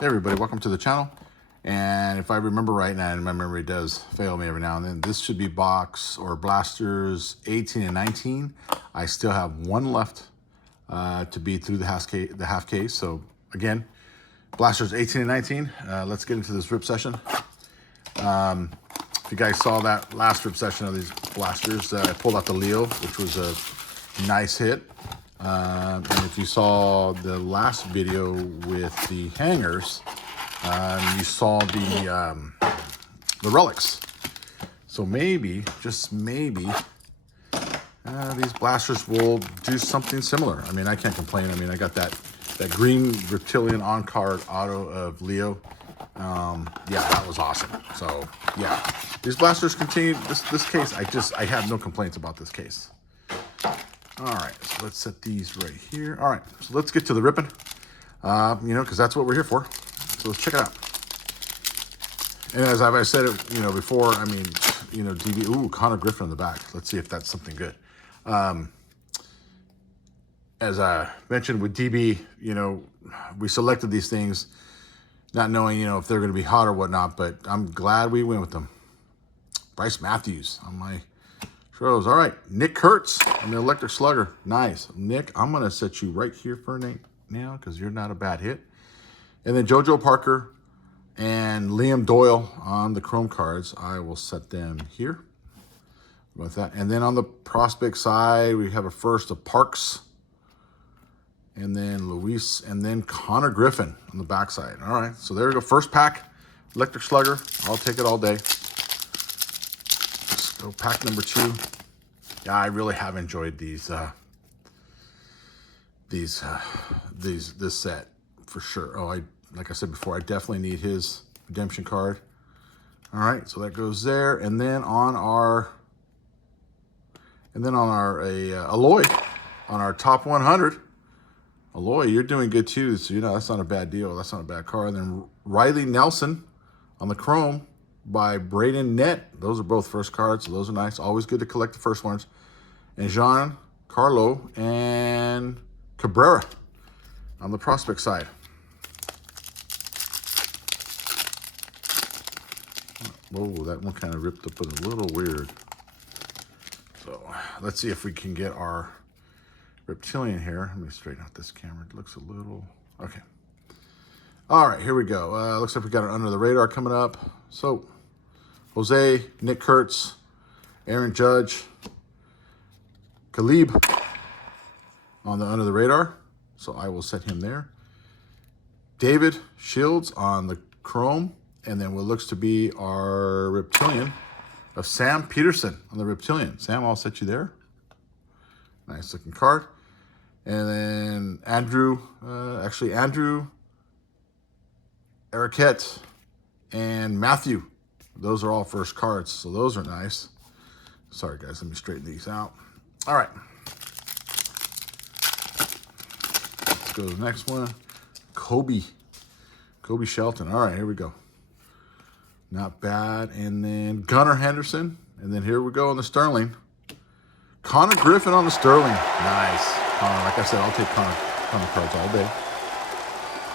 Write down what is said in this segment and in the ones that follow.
Hey everybody, welcome to the channel. And if I remember right now, and my memory does fail me every now and then, this should be box or blasters 18 and 19. I still have one left to be through the half case. So again, blasters 18 and 19. Let's get into this rip session. If you guys saw that last rip session of these blasters, I pulled out the Leo, which was a nice hit. And if you saw the last video with the hangers, you saw the relics. So maybe, just maybe, these blasters will do something similar. I mean, I can't complain. I mean, I got that green Reptilian on-card auto of Leo. Yeah, that was awesome. So yeah, these blasters continue. This case, I have no complaints about this case. All right, so let's set these right here. All right, so let's get to the ripping, because that's what we're here for. So let's check it out. And as I said it, before, I mean, DB, ooh, Connor Griffin on the back. Let's see if that's something good. As I mentioned with DB, we selected these things not knowing, if they're going to be hot or whatnot, but I'm glad we went with them. Bryce Matthews on my throws. All right, Nick Kurtz on the Electric Slugger. Nice. Nick, I'm going to set you right here for now because you're not a bad hit. And then JoJo Parker and Liam Doyle on the Chrome cards. I will set them here with that. And then on the prospect side, we have a first of Parks. And then Luis, and then Connor Griffin on the backside. All right, so there we go. First pack, Electric Slugger. I'll take it all day. Let's go pack number 2. Yeah, I really have enjoyed this set for sure. Oh, like I said before, I definitely need his redemption card. All right, so that goes there, and then on our Aloy, on our top 100. Aloy, you're doing good too, so that's not a bad deal. That's not a bad card. And then Riley Nelson on the Chrome by Braden Nett. Those are both first cards, so those are nice. Always good to collect the first ones. And Jean Carlo and Cabrera on the prospect side. Whoa, that one kind of ripped up and a little weird. So let's see if we can get our Reptilian here. Let me straighten out this camera. It looks a little, okay. All right, here we go. Looks like we got an under the radar coming up. So Jose, Nick Kurtz, Aaron Judge, Khalib on the under the radar. So I will set him there. David Shields on the Chrome. And then what looks to be our Reptilian of Sam Peterson on the Reptilian. Sam, I'll set you there. Nice looking card. And then Andrew, Eriquette, and Matthew. Those are all first cards, so those are nice. Sorry, guys, let me straighten these out. All right. Let's go to the next one. Kobe Shelton. All right, here we go. Not bad. And then Gunnar Henderson. And then here we go on the Sterling. Connor Griffin on the Sterling. Nice. Connor, like I said, I'll take Connor cards all day.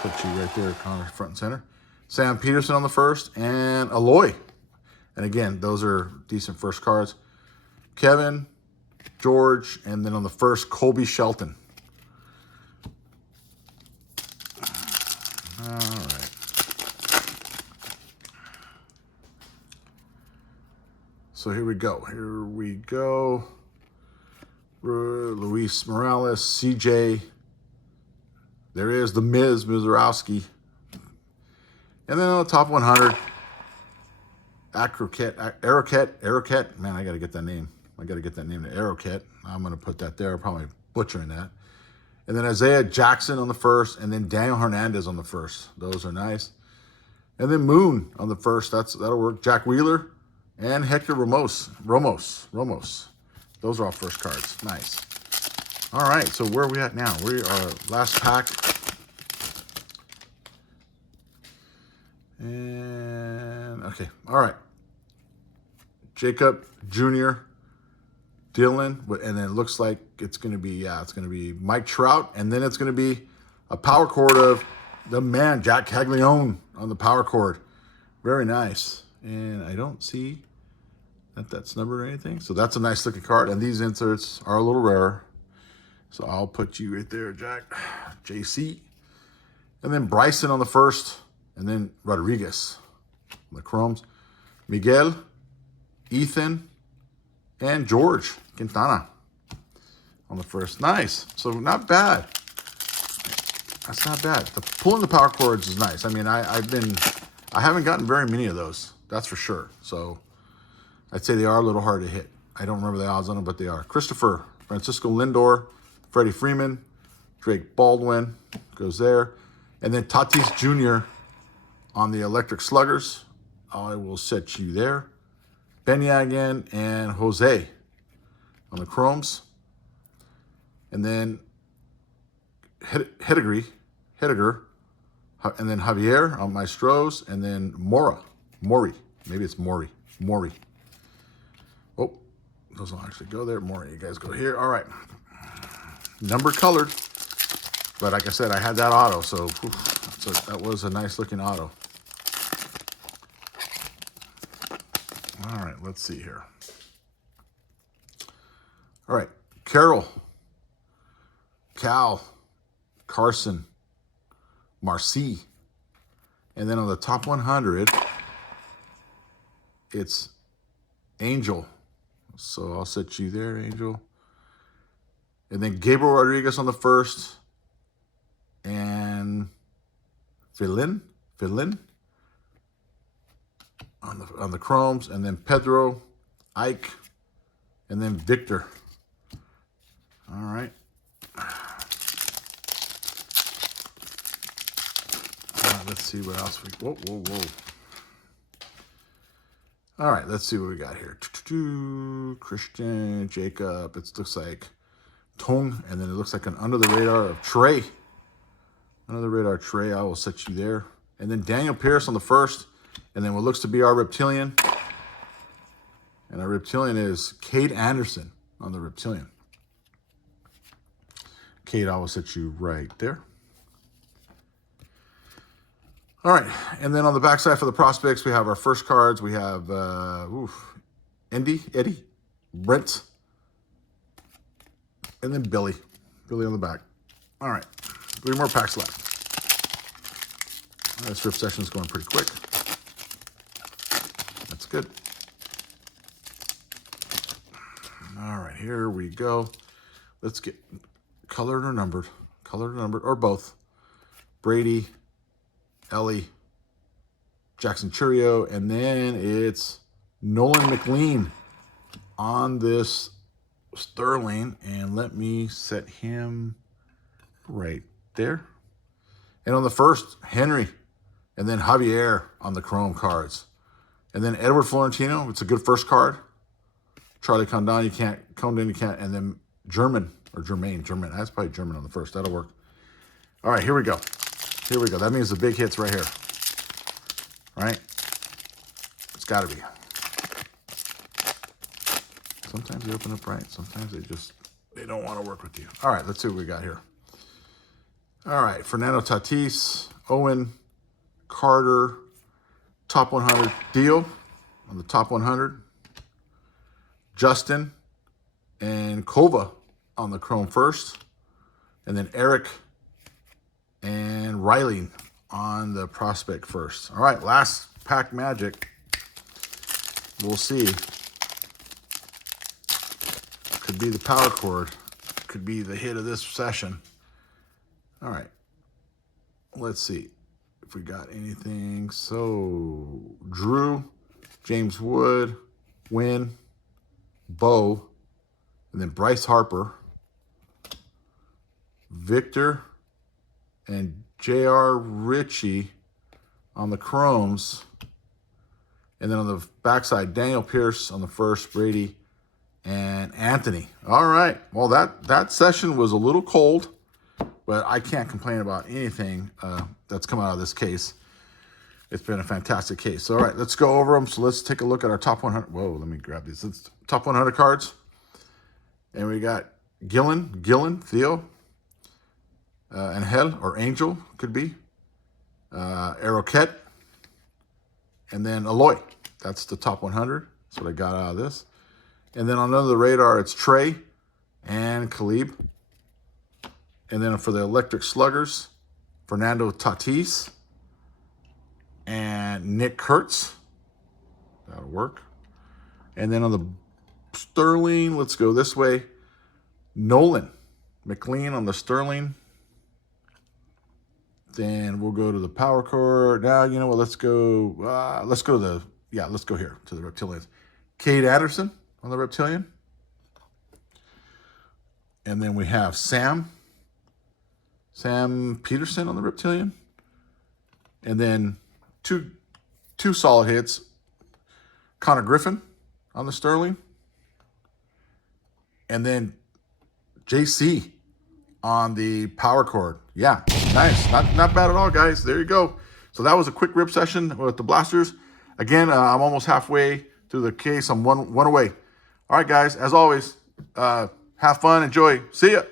Put you right there, Connor, front and center. Sam Peterson on the first, and Aloy. And again, those are decent first cards. Kevin, George, and then on the first, Colby Shelton. All right. So here we go. Luis Morales, CJ. There is the Miz Mizorowski. And then on the top 100, Eriquette. Man, I got to get that name. Eriquette. I'm going to put that there. I'm probably butchering that. And then Isaiah Jackson on the first, and then Daniel Hernandez on the first. Those are nice. And then Moon on the first. That'll work. Jack Wheeler and Hector Ramos. Those are all first cards. Nice. All right, so where are we at now? We are last pack. And, okay, all right. Jacob Jr., Dylan, and then it looks like it's going to be Mike Trout, and then it's going to be a power chord of the man, Jack Caglione on the power cord. Very nice. And I don't see that that's numbered or anything. So that's a nice looking card. And these inserts are a little rarer. So I'll put you right there, Jack. JC. And then Bryson on the first. And then Rodriguez on the chromes. Miguel, Ethan, and George Quintana on the first. Nice. So not bad. That's not bad. Pulling the power cords is nice. I mean, I haven't gotten very many of those. That's for sure. So I'd say they are a little hard to hit. I don't remember the odds on them, but they are. Christopher, Francisco Lindor, Freddie Freeman, Drake Baldwin goes there. And then Tatis Jr. on the Electric Sluggers. I will set you there. Benya again and Jose on the chromes. And then Hediger, and then Javier on my Stros, and then Maury. Maybe it's Maury. Oh, those will actually go there. Maury, you guys go here. All right. Number colored. But like I said, I had that auto, so that was a nice looking auto. All right, let's see here. All right, Carol, Cal, Carson, Marcy. And then on the top 100, it's Angel. So I'll set you there, Angel. And then Gabriel Rodriguez on the first. And Philin on the chromes. And then Pedro, Ike, and then Victor. All right. Let's see what else we... Whoa. All right, let's see what we got here. Christian, Jacob. It looks like Tong, and then it looks like an under the radar of Trey. Under the radar Trey, I will set you there. And then Daniel Pierce on the first, and then what looks to be our Reptilian. And our Reptilian is Cade Anderson on the Reptilian. Cade, I will set you right there. All right, and then on the backside for the prospects, we have our first cards. We have Eddie, Brent, and then Billy on the back. All right, 3 more packs left. This strip session is going pretty quick. That's good. All right, here we go. Let's get colored or numbered, or both. Brady, Ellie, Jackson Churio, and then it's Nolan McLean on this Sterling. And let me set him right there. And on the first, Henry, and then Javier on the chrome cards. And then Edward Florentino, it's a good first card. Charlie Condon, you can't, and then Germain, that's probably German on the first, that'll work. All right, here we go. That means the big hit's right here. Right? It's got to be. Sometimes they open up right. Sometimes they don't want to work with you. All right, let's see what we got here. All right, Fernando Tatis, Owen, Carter, top 100 deal on the top 100. Justin and Kova on the chrome first. And then Eric and Riley on the prospect first. All right, last pack magic. We'll see. Could be the power cord. Could be the hit of this session. All right. Let's see if we got anything. So, Drew, James Wood, Wynn, Bo, and then Bryce Harper, Victor, and J.R. Ritchie on the chromes. And then on the backside, Daniel Pierce on the first, Brady, and Anthony. All right. Well, that session was a little cold, but I can't complain about anything that's come out of this case. It's been a fantastic case. All right, let's go over them. So let's take a look at our top 100. Whoa, let me grab these. Top 100 cards. And we got Gillen, Theo, Angel, could be. Aeroket, and then Aloy. That's the top 100. That's what I got out of this. And then on under the radar, it's Trey and Khalib. And then for the electric sluggers, Fernando Tatis and Nick Kurtz. That'll work. And then on the Sterling, let's go this way. Nolan McLean on the Sterling. Then we'll go to the power core. Now, you know what? Let's go to the, let's go here to the Reptilians. Cade Anderson on the Reptilian. And then we have Sam Peterson on the Reptilian. And then two solid hits. Connor Griffin on the Sterling. And then JC on the power cord. Yeah, nice. Not bad at all, guys. There you go. So that was a quick rip session with the blasters. Again, I'm almost halfway through the case. I'm one away. All right, guys. As always, have fun. Enjoy. See ya.